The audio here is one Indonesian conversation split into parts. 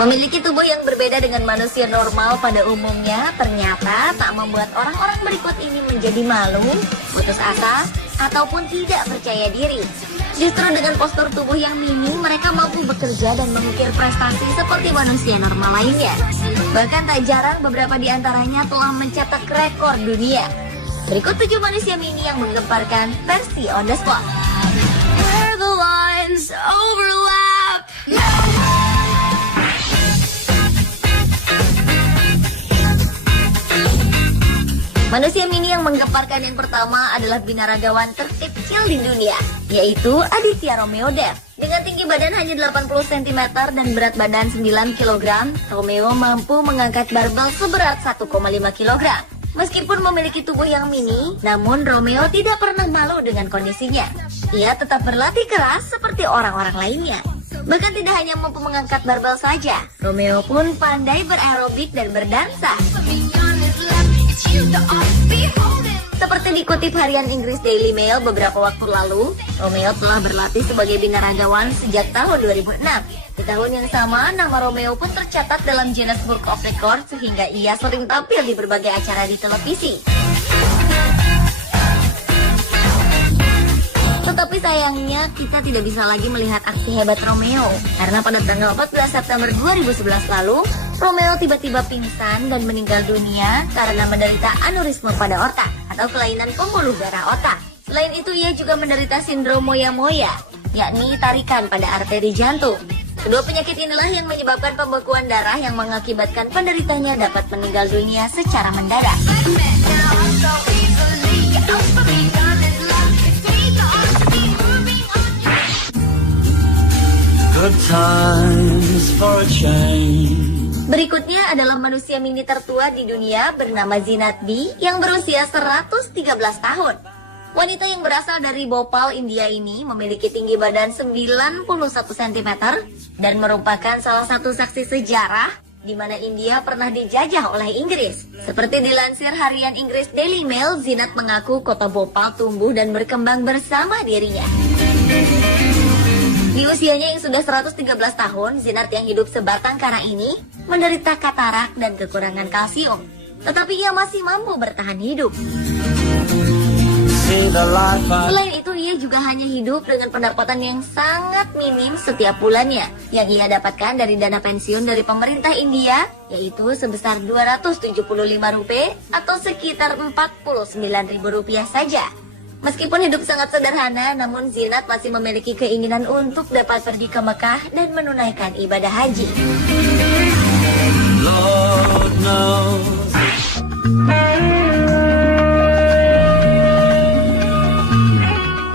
Memiliki tubuh yang berbeda dengan manusia normal pada umumnya ternyata tak membuat orang-orang berikut ini menjadi malu, putus asa, ataupun tidak percaya diri. Justru dengan postur tubuh yang mini, mereka mampu bekerja dan mengukir prestasi seperti manusia normal lainnya. Bahkan tak jarang beberapa di antaranya telah mencetak rekor dunia. Berikut 7 manusia mini yang menggemparkan versi On The Spot. Where the lines overlap. Manusia mini yang menggemparkan yang pertama adalah binaragawan terkecil di dunia, yaitu Aditya Romeo Dev. Dengan tinggi badan hanya 80 cm dan berat badan 9 kg, Romeo mampu mengangkat barbel seberat 1,5 kg. Meskipun memiliki tubuh yang mini, namun Romeo tidak pernah malu dengan kondisinya. Ia tetap berlatih keras seperti orang-orang lainnya. Bahkan tidak hanya mampu mengangkat barbel saja, Romeo pun pandai beraerobik dan berdansa. Seperti dikutip harian Inggris Daily Mail beberapa waktu lalu, Romeo telah berlatih sebagai binaragawan sejak tahun 2006. Di tahun yang sama, nama Romeo pun tercatat dalam Guinness Book of Records sehingga ia sering tampil di berbagai acara di televisi. Tetapi sayangnya kita tidak bisa lagi melihat aksi hebat Romeo karena pada tanggal 14 September 2011 lalu, Romeo tiba-tiba pingsan dan meninggal dunia karena menderita aneurisme pada otak atau kelainan pembuluh darah otak. Selain itu ia juga menderita sindrom moya-moya, yakni tarikan pada arteri jantung. Kedua penyakit inilah yang menyebabkan pembekuan darah yang mengakibatkan penderitanya dapat meninggal dunia secara mendadak. Good times for a change. Berikutnya adalah manusia mini tertua di dunia bernama Zinat B yang berusia 113 tahun. Wanita yang berasal dari Bhopal, India ini memiliki tinggi badan 91 cm dan merupakan salah satu saksi sejarah di mana India pernah dijajah oleh Inggris. Seperti dilansir harian Inggris Daily Mail, Zinat mengaku kota Bhopal tumbuh dan berkembang bersama dirinya. Di usianya yang sudah 113 tahun, Zinat yang hidup sebatang kara ini menderita katarak dan kekurangan kalsium. Tetapi ia masih mampu bertahan hidup. Selain itu, ia juga hanya hidup dengan pendapatan yang sangat minim setiap bulannya, yang ia dapatkan dari dana pensiun dari pemerintah India, yaitu sebesar Rp275 atau sekitar Rp49.000 saja. Meskipun hidup sangat sederhana, namun Zinat masih memiliki keinginan untuk dapat pergi ke Mekah dan menunaikan ibadah haji. Lord knows.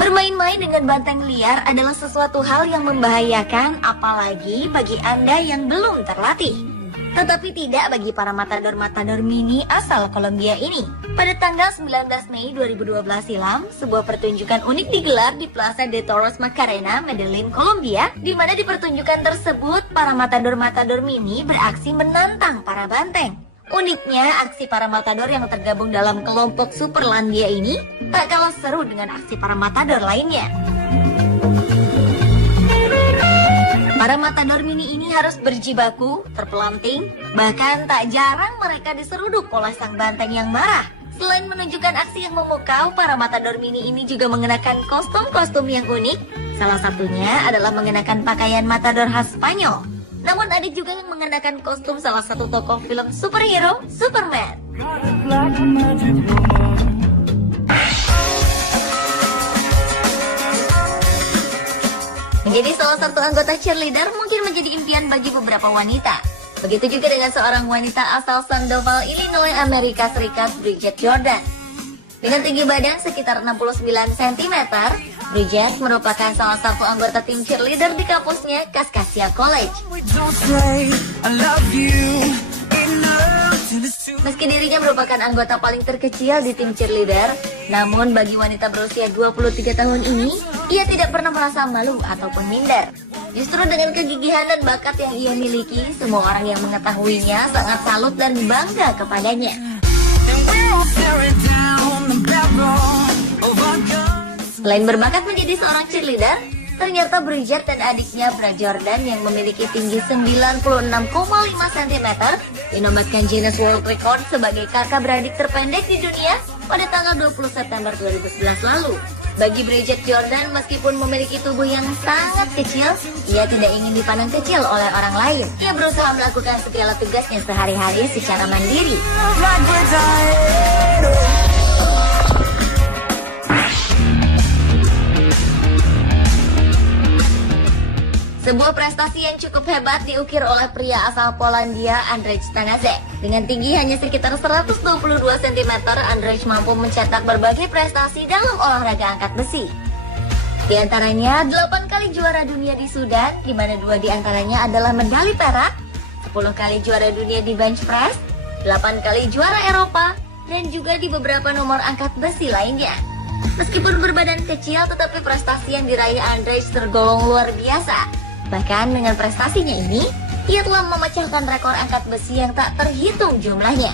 Bermain-main dengan banteng liar adalah sesuatu hal yang membahayakan, apalagi bagi Anda yang belum terlatih. Tetapi tidak bagi para matador-matador mini asal Kolombia ini. Pada tanggal 19 Mei 2012 silam, sebuah pertunjukan unik digelar di Plaza de Toros Macarena, Medellin, Kolombia, di mana di pertunjukan tersebut para matador-matador mini beraksi menantang para banteng. Uniknya, aksi para matador yang tergabung dalam kelompok Superlandia ini tak kalah seru dengan aksi para matador lainnya. Para matador mini ini harus berjibaku, terpelanting, bahkan tak jarang mereka diseruduk oleh sang banteng yang marah. Selain menunjukkan aksi yang memukau, para matador mini ini juga mengenakan kostum-kostum yang unik. Salah satunya adalah mengenakan pakaian matador khas Spanyol. Namun ada juga yang mengenakan kostum salah satu tokoh film superhero, Superman. Menjadi salah satu anggota cheerleader mungkin menjadi impian bagi beberapa wanita. Begitu juga dengan seorang wanita asal Sandoval, Illinois, Amerika Serikat, Bridget Jordan. Dengan tinggi badan sekitar 69 cm, Bridget merupakan salah satu anggota tim cheerleader di kampusnya, Cascasia College. Meski dirinya merupakan anggota paling terkecil di tim cheerleader, namun bagi wanita berusia 23 tahun ini, ia tidak pernah merasa malu ataupun minder. Justru dengan kegigihan dan bakat yang ia miliki, semua orang yang mengetahuinya sangat salut dan bangga kepadanya. Selain berbakat menjadi seorang cheerleader, Ternyata Bridget dan adiknya Bra Jordan yang memiliki tinggi 96,5 cm dinobatkan Guinness World Record sebagai kakak beradik terpendek di dunia pada tanggal 20 September 2011 lalu. Bagi Bridget Jordan, meskipun memiliki tubuh yang sangat kecil, ia tidak ingin dipandang kecil oleh orang lain. Ia berusaha melakukan segala tugasnya sehari-hari secara mandiri. Sebuah prestasi yang cukup hebat diukir oleh pria asal Polandia Andrzej Stanacek. Dengan tinggi hanya sekitar 122 cm, Andrzej mampu mencetak berbagai prestasi dalam olahraga angkat besi. Di antaranya 8 kali juara dunia di Sudan, di mana 2 di antaranya adalah medali perak, 10 kali juara dunia di bench press, 8 kali juara Eropa, dan juga di beberapa nomor angkat besi lainnya. Meskipun berbadan kecil, tetapi prestasi yang diraih Andrzej tergolong luar biasa. Bahkan dengan prestasinya ini, ia telah memecahkan rekor angkat besi yang tak terhitung jumlahnya.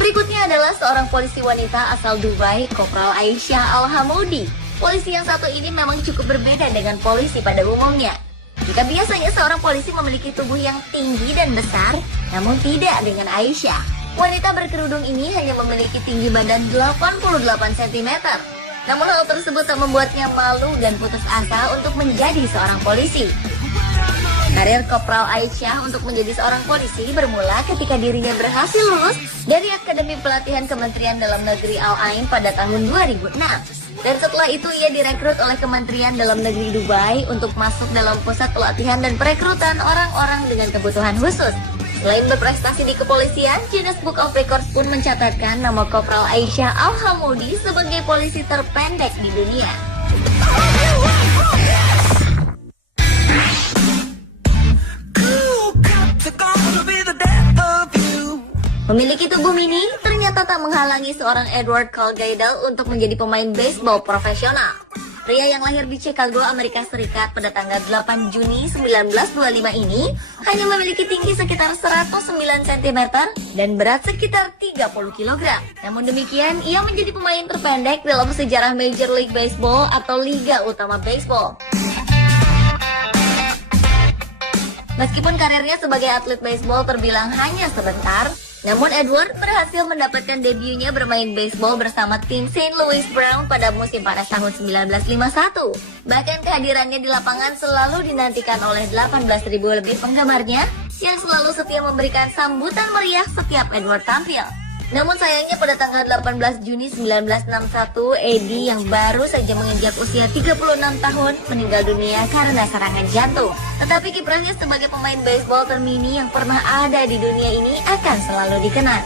Berikutnya adalah seorang polisi wanita asal Dubai, Kopral Aisyah Al-Hamoudi. Polisi yang satu ini memang cukup berbeda dengan polisi pada umumnya. Jika biasanya seorang polisi memiliki tubuh yang tinggi dan besar, namun tidak dengan Aisyah. Wanita berkerudung ini hanya memiliki tinggi badan 88 cm. Namun hal tersebut tak membuatnya malu dan putus asa untuk menjadi seorang polisi. Karir Kopral Aisyah untuk menjadi seorang polisi bermula ketika dirinya berhasil lulus dari Akademi Pelatihan Kementerian Dalam Negeri Al-Ain pada tahun 2006. Dan setelah itu ia direkrut oleh Kementerian Dalam Negeri Dubai untuk masuk dalam pusat pelatihan dan perekrutan orang-orang dengan kebutuhan khusus. Selain berprestasi di kepolisian, Guinness Book of Records pun mencatatkan nama Kopral Aisyah Al-Hamoudi sebagai polisi terpendek di dunia. Memiliki tubuh mini, ternyata tak menghalangi seorang Edward Colgaidel untuk menjadi pemain baseball profesional. Pria yang lahir di Chicago, Amerika Serikat pada tanggal 8 Juni 1925 ini hanya memiliki tinggi sekitar 109 cm dan berat sekitar 30 kg. Namun demikian, ia menjadi pemain terpendek dalam sejarah Major League Baseball atau Liga Utama Baseball. Meskipun karirnya sebagai atlet baseball terbilang hanya sebentar, namun Edward berhasil mendapatkan debutnya bermain baseball bersama tim St. Louis Browns pada musim panas tahun 1951. Bahkan kehadirannya di lapangan selalu dinantikan oleh 18.000 lebih penggemarnya yang selalu setia memberikan sambutan meriah setiap Edward tampil. Namun sayangnya pada tanggal 18 Juni 1961, Eddie yang baru saja menginjak usia 36 tahun meninggal dunia karena serangan jantung. Tetapi kiprahnya sebagai pemain baseball termini yang pernah ada di dunia ini akan selalu dikenang.